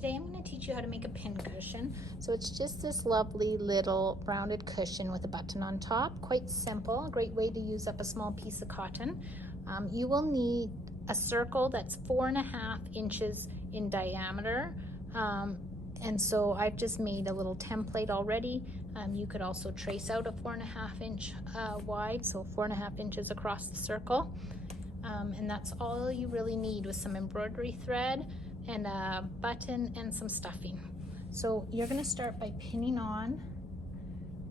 today I'm going to teach you how to make a pin cushion. So it's just this lovely little rounded cushion with a button on top. Quite simple, a great way to use up a small piece of cotton. You will need a circle that's 4.5 inches in diameter. And so I've just made a little template already. You could also trace out a 4.5 inch wide, so 4.5 inches across the circle. And that's all you really need, with some embroidery thread and a button and some stuffing. So you're going to start by pinning on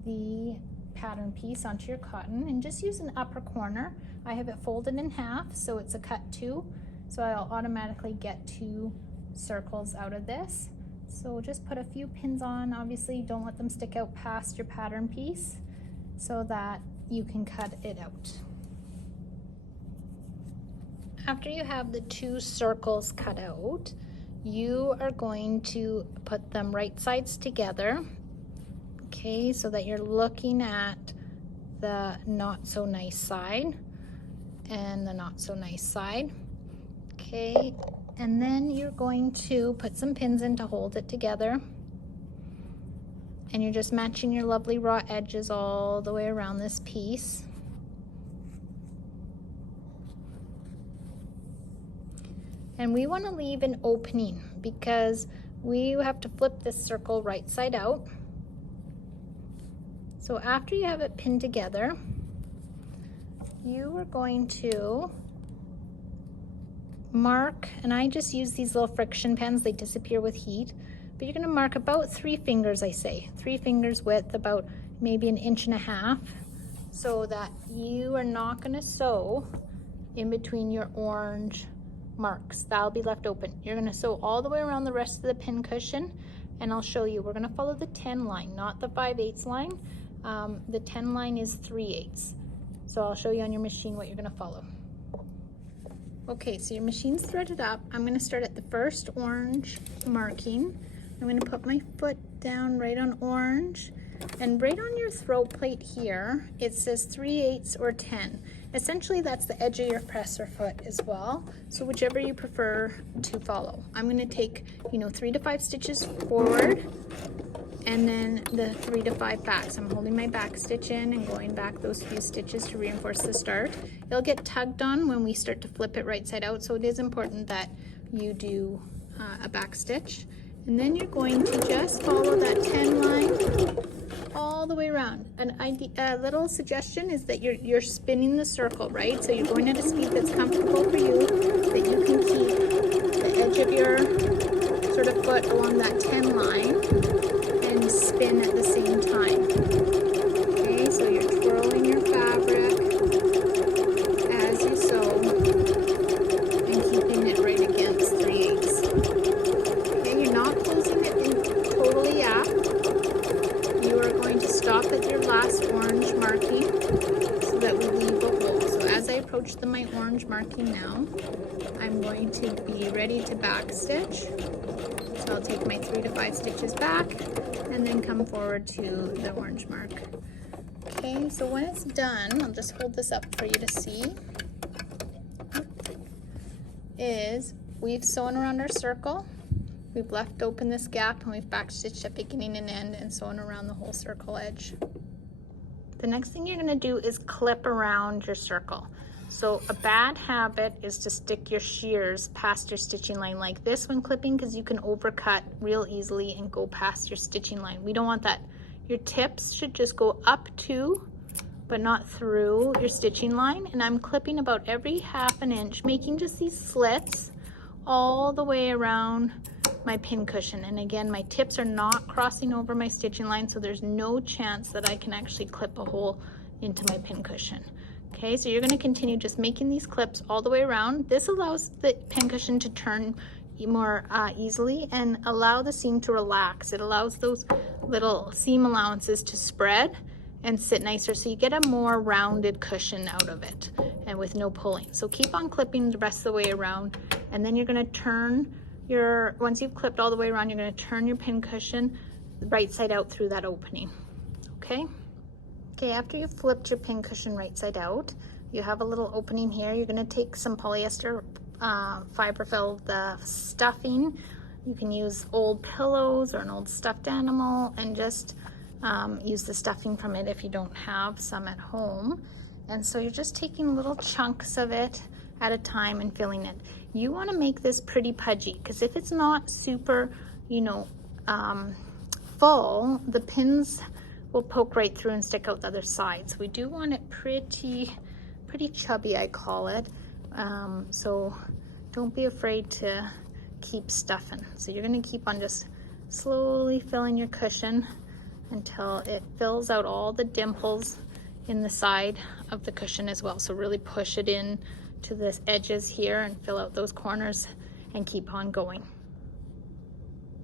the pattern piece onto your cotton, and just use an upper corner. I have it folded in half, so it's a cut 2, so I'll automatically get 2 circles out of this. So just put a few pins on. Obviously don't let them stick out past your pattern piece so that you can cut it out. After you have the 2 circles cut out, you are going to put them right sides together, okay, so that you're looking at the not so nice side and the not so nice side, okay, and then you're going to put some pins in to hold it together, and you're just matching your lovely raw edges all the way around this piece. And we want to leave an opening because we have to flip this circle right side out. So after you have it pinned together, you are going to mark, and I just use these little friction pens, they disappear with heat, but you're going to mark about 3 fingers, I say, 3 fingers width, about maybe 1.5 inches, so that you are not going to sew in between your orange marks. That'll be left open. You're going to sew all the way around the rest of the pin cushion, and I'll show you. We're going to follow the 10 line, not the 5/8 line. The 10 line is 3/8. So I'll show you on your machine what you're going to follow. Okay, so your machine's threaded up. I'm going to start at the first orange marking. I'm going to put my foot down right on orange, and right on your throat plate here it says 3/8 or 10. Essentially that's the edge of your presser foot as well, so whichever you prefer to follow. I'm going to take 3 to 5 stitches forward and then the 3 to 5 back. So I'm holding my back stitch in and going back those few stitches to reinforce the start. It'll get tugged on when we start to flip it right side out, so it is important that you do a back stitch. And then you're going to just follow that 10 line all the way around. And a little suggestion is that you're spinning the circle, right? So you're going at a speed that's comfortable for you, that you can keep the edge of your sort of foot along that 10 line and spin at the same time. Okay, so you're twirling your fabric as you sew and keeping it right against 3/8. Okay, you're not closing it in totally up. You are going to stop at your last orange marking so that we leave a hole. So as I approach my orange marking now, I'm going to be ready to back stitch. So I'll take my 3 to 5 stitches back and then come forward to the orange mark. Okay, so when it's done, I'll just hold this up for you to see, is we've sewn around our circle. We've left open this gap and we've backstitched at beginning and end and sewn around the whole circle edge. The next thing you're going to do is clip around your circle. So a bad habit is to stick your shears past your stitching line like this when clipping, because you can overcut real easily and go past your stitching line. We don't want that. Your tips should just go up to, but not through your stitching line. And I'm clipping about every 1/2 inch, making just these slits all the way around my pin cushion. And again, my tips are not crossing over my stitching line, so there's no chance that I can actually clip a hole into my pin cushion. Okay, so you're going to continue just making these clips all the way around. This allows the pin cushion to turn more easily and allow the seam to relax. It allows those little seam allowances to spread and sit nicer, so you get a more rounded cushion out of it and with no pulling. So keep on clipping the rest of the way around, and then you're going to turn once you've clipped all the way around, you're going to turn your pin cushion right side out through that opening. Okay, after you've flipped your pin cushion right side out, you have a little opening here. You're going to take some polyester fiberfill, the stuffing, You can use old pillows or an old stuffed animal and just use the stuffing from it if you don't have some at home. And so you're just taking little chunks of it at a time and filling it. You want to make this pretty pudgy, because if it's not super, you know, full, the pins will poke right through and stick out the other side. So we do want it pretty chubby, I call it. So don't be afraid to keep stuffing. So you're going to keep on just slowly filling your cushion until it fills out all the dimples in the side of the cushion as well. So really push it in to the edges here and fill out those corners and keep on going.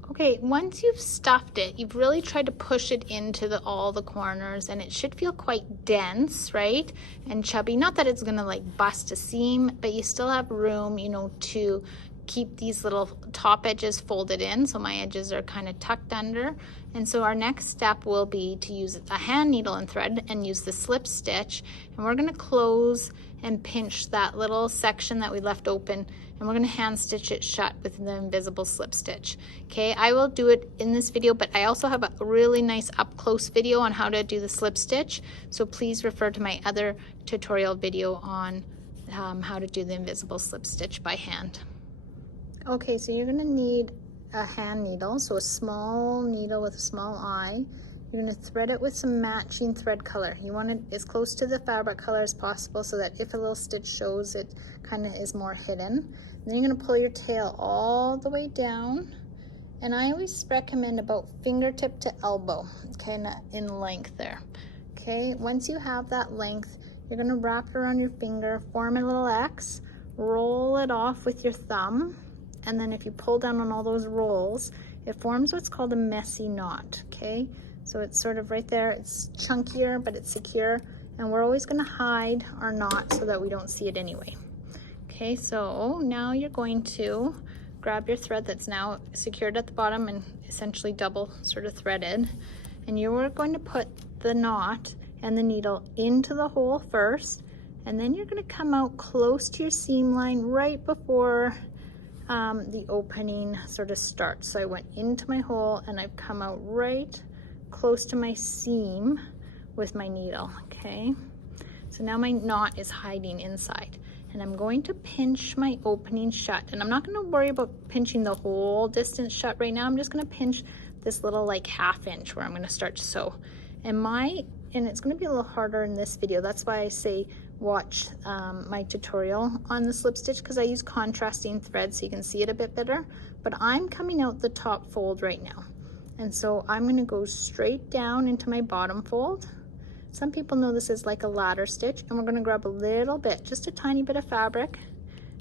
Okay, once you've stuffed it, you've really tried to push it into all the corners, and it should feel quite dense, right? And chubby. Not that it's gonna like bust a seam, but you still have room, you know, to keep these little top edges folded in. So my edges are kind of tucked under. And so our next step will be to use a hand needle and thread and use the slip stitch. And we're gonna close and pinch that little section that we left open, and we're gonna hand stitch it shut with the invisible slip stitch. Okay, I will do it in this video, but I also have a really nice up close video on how to do the slip stitch. So please refer to my other tutorial video on how to do the invisible slip stitch by hand. Okay, so you're gonna need a hand needle, so a small needle with a small eye. You're gonna thread it with some matching thread color. You want it as close to the fabric color as possible so that if a little stitch shows, it kind of is more hidden. And then you're gonna pull your tail all the way down. And I always recommend about fingertip to elbow, kind of in length there. Okay, once you have that length, you're gonna wrap it around your finger, form a little X, roll it off with your thumb, and then if you pull down on all those rolls, it forms what's called a messy knot, okay? So it's sort of right there, it's chunkier, but it's secure, and we're always gonna hide our knot so that we don't see it anyway. Okay, so now you're going to grab your thread that's now secured at the bottom and essentially double sort of threaded, and you are going to put the knot and the needle into the hole first, and then you're gonna come out close to your seam line right before the opening sort of starts. So I went into my hole and I've come out right close to my seam with my needle, okay? So now my knot is hiding inside, and I'm going to pinch my opening shut, and I'm not gonna worry about pinching the whole distance shut right now. I'm just gonna pinch this little like 1/2 inch where I'm gonna start to sew. And it's gonna be a little harder in this video. That's why I say watch my tutorial on the slip stitch, because I use contrasting threads so you can see it a bit better. But I'm coming out the top fold right now. And so I'm gonna go straight down into my bottom fold. Some people know this is like a ladder stitch, and we're gonna grab a little bit, just a tiny bit of fabric,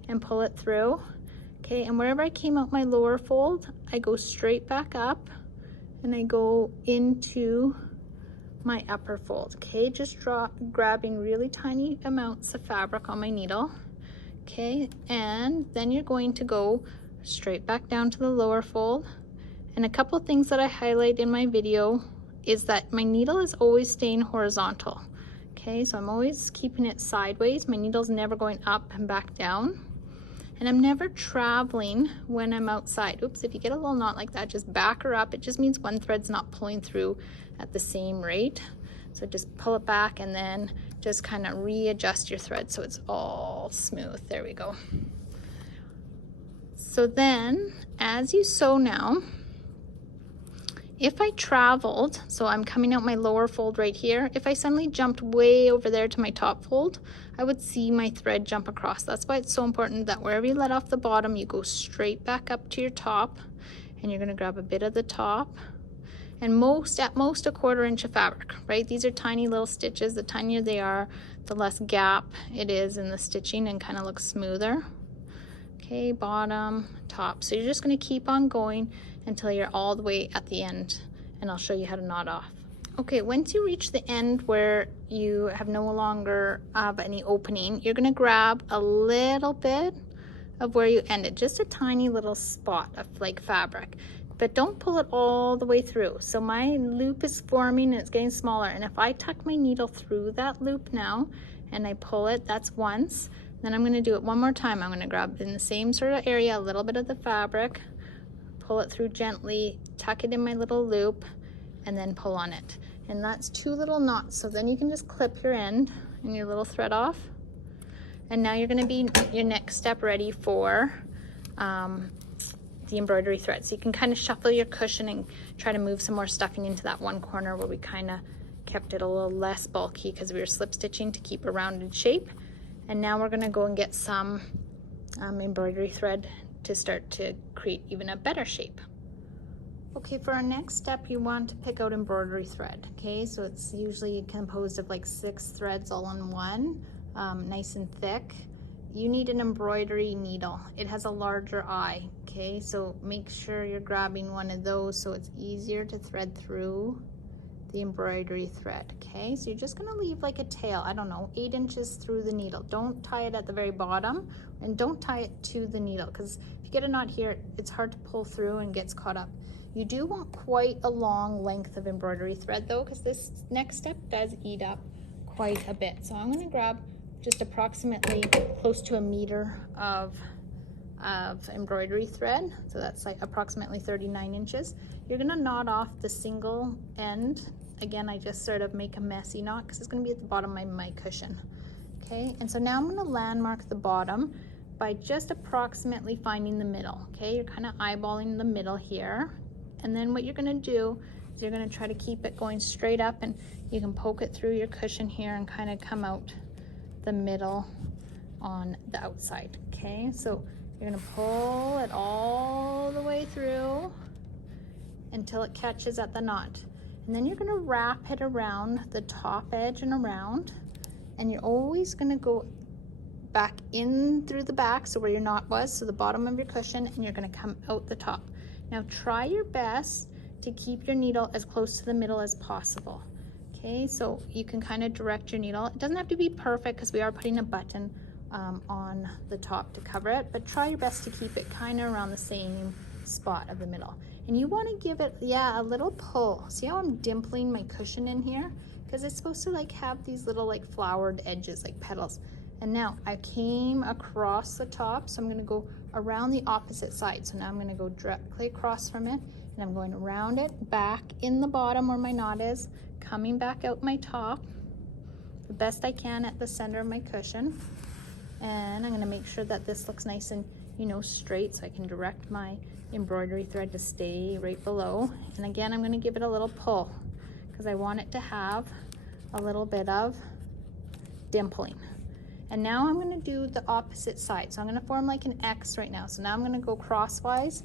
and pull it through. Okay, and wherever I came out my lower fold, I go straight back up and I go into my upper fold. Okay, just grabbing really tiny amounts of fabric on my needle. Okay, and then you're going to go straight back down to the lower fold. And a couple things that I highlight in my video is that my needle is always staying horizontal. Okay, so I'm always keeping it sideways. My needle's never going up and back down. And I'm never traveling when I'm outside. Oops, if you get a little knot like that, just back her up. It just means one thread's not pulling through at the same rate. So just pull it back and then just kind of readjust your thread so it's all smooth. There we go. So then, as you sew now, if I traveled, so I'm coming out my lower fold right here, if I suddenly jumped way over there to my top fold, I would see my thread jump across. That's why it's so important that wherever you let off the bottom, you go straight back up to your top, and you're gonna grab a bit of the top, and at most a 1/4 inch of fabric, right? These are tiny little stitches. The tinier they are, the less gap it is in the stitching and kind of looks smoother. Okay, bottom, top. So you're just gonna keep on going until you're all the way at the end, and I'll show you how to knot off. Okay, once you reach the end where you have no longer have any opening, you're gonna grab a little bit of where you ended, just a tiny little spot of like fabric, but don't pull it all the way through. So my loop is forming and it's getting smaller, and if I tuck my needle through that loop now and I pull it, that's once. Then I'm gonna do it one more time. I'm gonna grab in the same sort of area a little bit of the fabric, pull it through gently, tuck it in my little loop, and then pull on it. And that's 2 little knots. So then you can just clip your end and your little thread off. And now you're gonna be your next step ready for the embroidery thread. So you can kind of shuffle your cushion and try to move some more stuffing into that one corner where we kind of kept it a little less bulky because we were slip stitching to keep a rounded shape. And now we're gonna go and get some embroidery thread to start to create even a better shape. Okay, for our next step, you want to pick out embroidery thread. Okay, so it's usually composed of like 6 threads all on one, nice and thick. You need an embroidery needle. It has a larger eye, okay? So make sure you're grabbing one of those so it's easier to thread through the embroidery thread, okay? So you're just gonna leave like a tail, I don't know, 8 inches through the needle. Don't tie it at the very bottom, and don't tie it to the needle, because if you get a knot here, it's hard to pull through and gets caught up. You do want quite a long length of embroidery thread though, because this next step does eat up quite a bit. So I'm gonna grab just approximately close to 1 meter of embroidery thread. So that's like approximately 39 inches. You're gonna knot off the single end. Again, I just sort of make a messy knot because it's gonna be at the bottom of my cushion. Okay, and so now I'm gonna landmark the bottom by just approximately finding the middle. Okay, you're kind of eyeballing the middle here. And then what you're gonna do is you're gonna try to keep it going straight up, and you can poke it through your cushion here and kind of come out the middle on the outside. Okay, so you're gonna pull it all the way through until it catches at the knot. And then you're gonna wrap it around the top edge and around, and you're always gonna go back in through the back, so where your knot was, so the bottom of your cushion, and you're gonna come out the top. Now try your best to keep your needle as close to the middle as possible. Okay, so you can kind of direct your needle. It doesn't have to be perfect because we are putting a button on the top to cover it, but try your best to keep it kind of around the same spot of the middle. And you want to give it, yeah, a little pull. See how I'm dimpling my cushion in here? Because it's supposed to like have these little like flowered edges, like petals. And now I came across the top, so I'm going to go around the opposite side. So now I'm going to go directly across from it, and I'm going around it, back in the bottom where my knot is, coming back out my top the best I can at the center of my cushion. And I'm going to make sure that this looks nice and, you know, straight, so I can direct my embroidery thread to stay right below. And again, I'm going to give it a little pull because I want it to have a little bit of dimpling. And now I'm going to do the opposite side. So I'm going to form like an X right now. So now I'm going to go crosswise,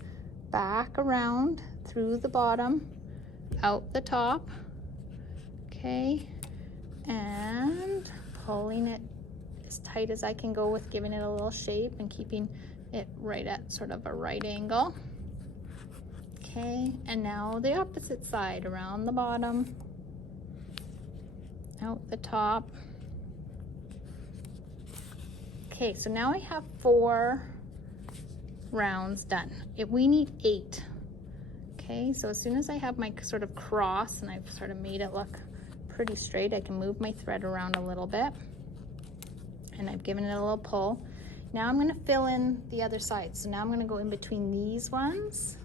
back around through the bottom, out the top. Okay, and pulling it as tight as I can go with giving it a little shape and keeping it right at sort of a right angle. Okay, and now the opposite side, around the bottom, out the top. Okay, so now I have 4 rounds done. We need 8. Okay, so as soon as I have my sort of cross and I've sort of made it look pretty straight, I can move my thread around a little bit, and I've given it a little pull. Now I'm going to fill in the other side. So now I'm going to go in between these ones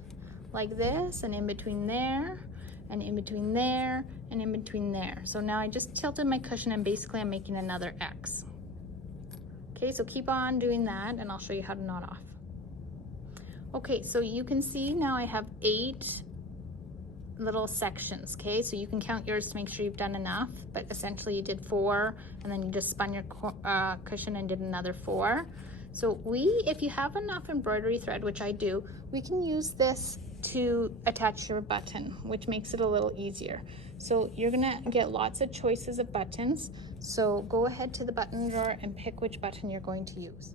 like this, and in between there, and in between there, and in between there. So now I just tilted my cushion, and basically I'm making another X. Okay, so keep on doing that, and I'll show you how to knot off. Okay, so you can see now I have 8 little sections. Okay, so you can count yours to make sure you've done enough, but essentially you did 4, and then you just spun your cushion and did another 4. So if you have enough embroidery thread, which I do, we can use this to attach your button, which makes it a little easier. So you're gonna get lots of choices of buttons, so go ahead to the button drawer and pick which button you're going to use.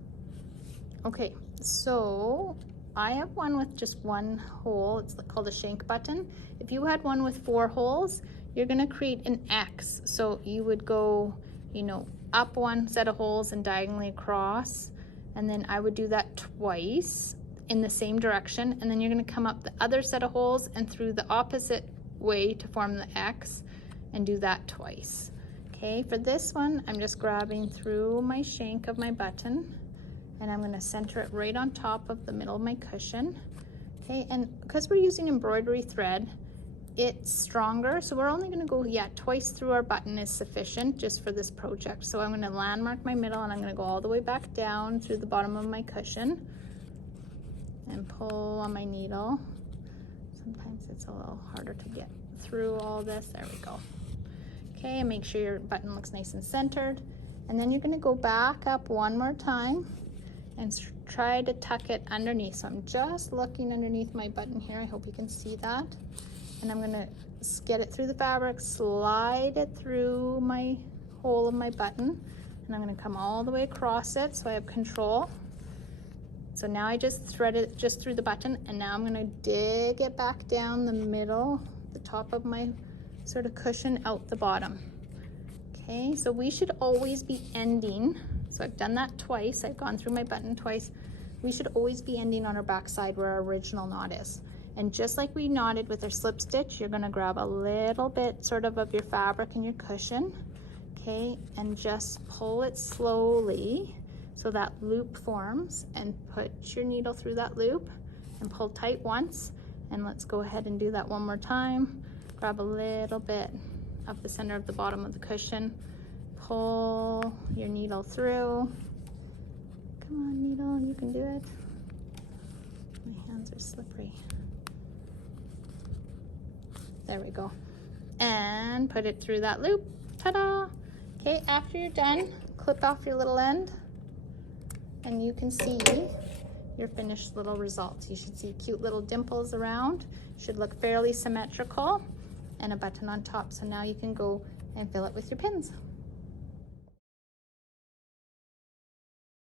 Okay, so I have one with just 1 hole. It's called a shank button. If you had one with 4 holes, you're gonna create an X. So you would go, you know, up 1 set of holes and diagonally across, and then I would do that twice in the same direction, and then you're gonna come up the other set of holes and through the opposite way to form the X, and do that twice. Okay, for this one, I'm just grabbing through my shank of my button, and I'm going to center it right on top of the middle of my cushion. Okay, and because we're using embroidery thread, it's stronger, so we're only going to go, twice through our button is sufficient just for this project. So I'm going to landmark my middle, and I'm going to go all the way back down through the bottom of my cushion and pull on my needle. Sometimes it's a little harder to get through all this. There we go. Okay, and make sure your button looks nice and centered. And then you're going to go back up one more time and try to tuck it underneath. So I'm just looking underneath my button here. I hope you can see that. And I'm going to get it through the fabric, slide it through my hole of my button, and I'm going to come all the way across it so I have control. So now I just thread it just through the button, and now I'm going to dig it back down the middle, the top of my sort of cushion, out the bottom. Okay, so we should always be ending. So I've done that twice. I've gone through my button twice. We should always be ending on our back side where our original knot is. And just like we knotted with our slip stitch, you're going to grab a little bit sort of your fabric in your cushion, okay, and just pull it slowly so that loop forms, and put your needle through that loop and pull tight once. And let's go ahead and do that one more time. Grab a little bit of the center of the bottom of the cushion, pull your needle through. Come on, needle, you can do it. My hands are slippery. There we go. And put it through that loop. Ta-da! Okay, after you're done, clip off your little end, and you can see your finished little results. You should see cute little dimples around. Should look fairly symmetrical, and a button on top. So now you can go and fill it with your pins.